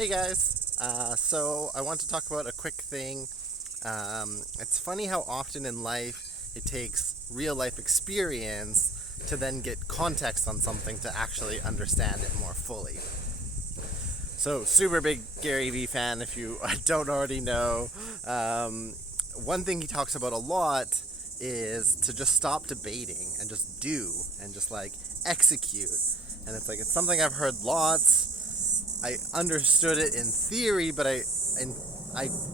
Hey guys, so I want to talk about a quick thing. It's funny how often in life it takes real life experience to then get context on something to actually understand it more fully. So, super big Gary Vee fan if you don't already know. One thing he talks about a lot is to just stop debating and just do and just like execute. And it's something I've heard lots. I understood it in theory, but I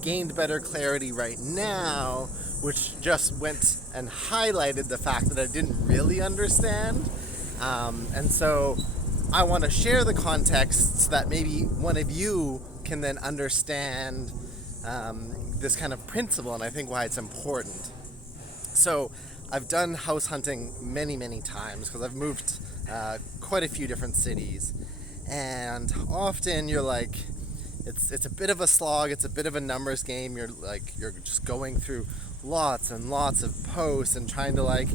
gained better clarity right now, which just went and highlighted the fact that I didn't really understand. And so I want to share the context so that maybe one of you can then understand this kind of principle, and I think why it's important. So I've done house hunting many, many times because I've moved quite a few different cities. And often you're like, it's a bit of a slog, it's a bit of a numbers game. You're just going through lots and lots of posts and trying to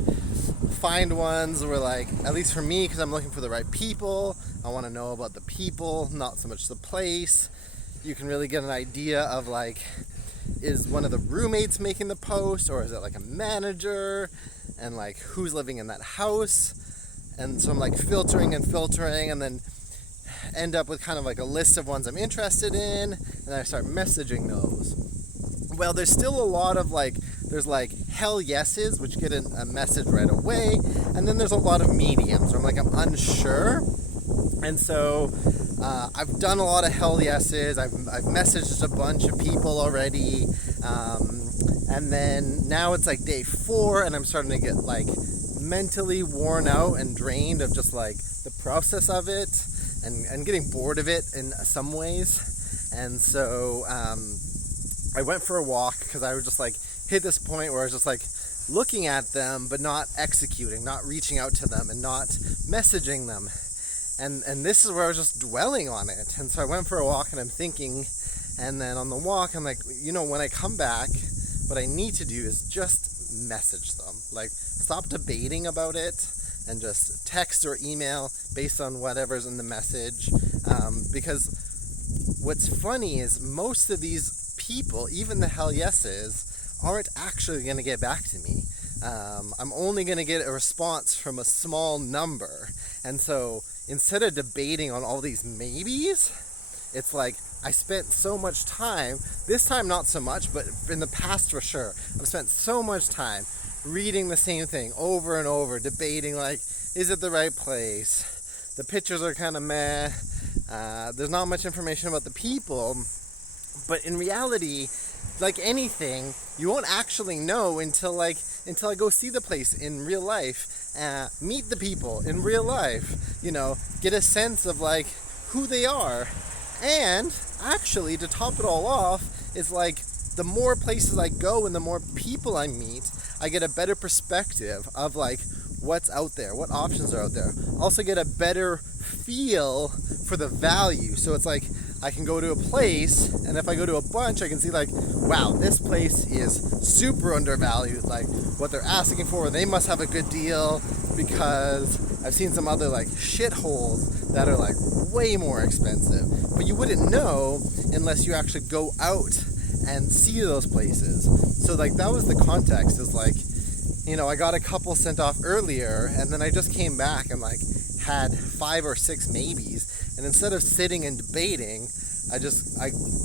find ones where at least for me, because I'm looking for the right people, I want to know about the people, not so much the place. You can really get an idea of is one of the roommates making the post, or is it a manager, and who's living in that house. And so I'm filtering and then end up with kind of a list of ones I'm interested in, and I start messaging those. Well, there's still a lot of there's hell yeses, which get a message right away, and then there's a lot of mediums where I'm unsure. And so I've done a lot of hell yeses. I've messaged a bunch of people already, and then now it's day 4, and I'm starting to get mentally worn out and drained of just the process of it. And getting bored of it in some ways. And so I went for a walk because I was just hit this point where I was just looking at them but not executing, not reaching out to them and not messaging them. And this is where I was just dwelling on it. And so I went for a walk and I'm thinking, and then on the walk I'm when I come back, what I need to do is just message them. Stop debating about it and just text or email based on whatever's in the message. Because what's funny is most of these people, even the hell yeses, aren't actually going to get back to me. I'm only going to get a response from a small number. And so instead of debating on all these maybes, it's I spent so much time, this time not so much, but in the past for sure, I've spent so much time reading the same thing over and over, debating is it the right place? The pictures are kind of meh. There's not much information about the people. But in reality, like anything, you won't actually know until I go see the place in real life, meet the people in real life, get a sense of who they are. And actually, to top it all off, is the more places I go and the more people I meet, I get a better perspective of what's out there, what options are out there. Also get a better feel for the value. So it's I can go to a place, and if I go to a bunch, I can see wow, this place is super undervalued. What they're asking for, they must have a good deal, because I've seen some other shitholes that are way more expensive. But you wouldn't know unless you actually go out and see those places. So that was the context, is I got a couple sent off earlier, and then I just came back and had 5 or 6 maybes, and instead of sitting and debating, I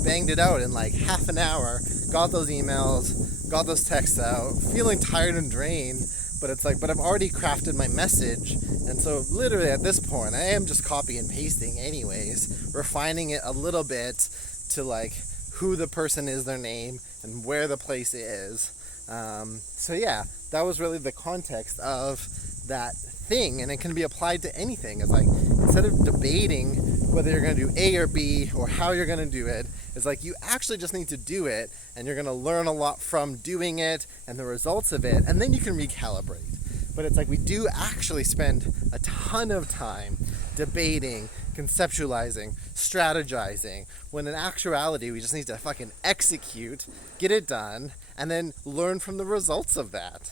banged it out in half an hour, got those emails, got those texts out, feeling tired and drained, but it's but I've already crafted my message, and so literally at this point I am just copy and pasting anyways, refining it a little bit to who the person is, their name, and where the place is. So yeah, that was really the context of that thing, and it can be applied to anything. It's instead of debating whether you're going to do A or B or how you're going to do it, it's you actually just need to do it, and you're going to learn a lot from doing it and the results of it, and then you can recalibrate. But it's we do actually spend a ton of time debating, conceptualizing, strategizing, when in actuality we just need to fucking execute, get it done, and then learn from the results of that.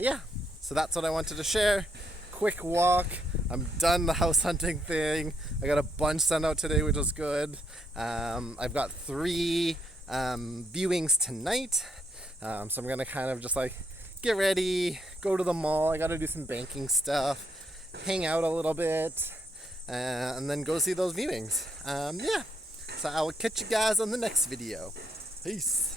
Yeah, so that's what I wanted to share. quick walk. I'm done the house hunting thing. I got a bunch sent out today, which is good. I've got 3 viewings tonight. So I'm gonna kind of just like get ready, go to the mall. I gotta do some banking stuff, hang out a little bit, and then go see those viewings. Yeah, so I'll catch you guys on the next video. Peace.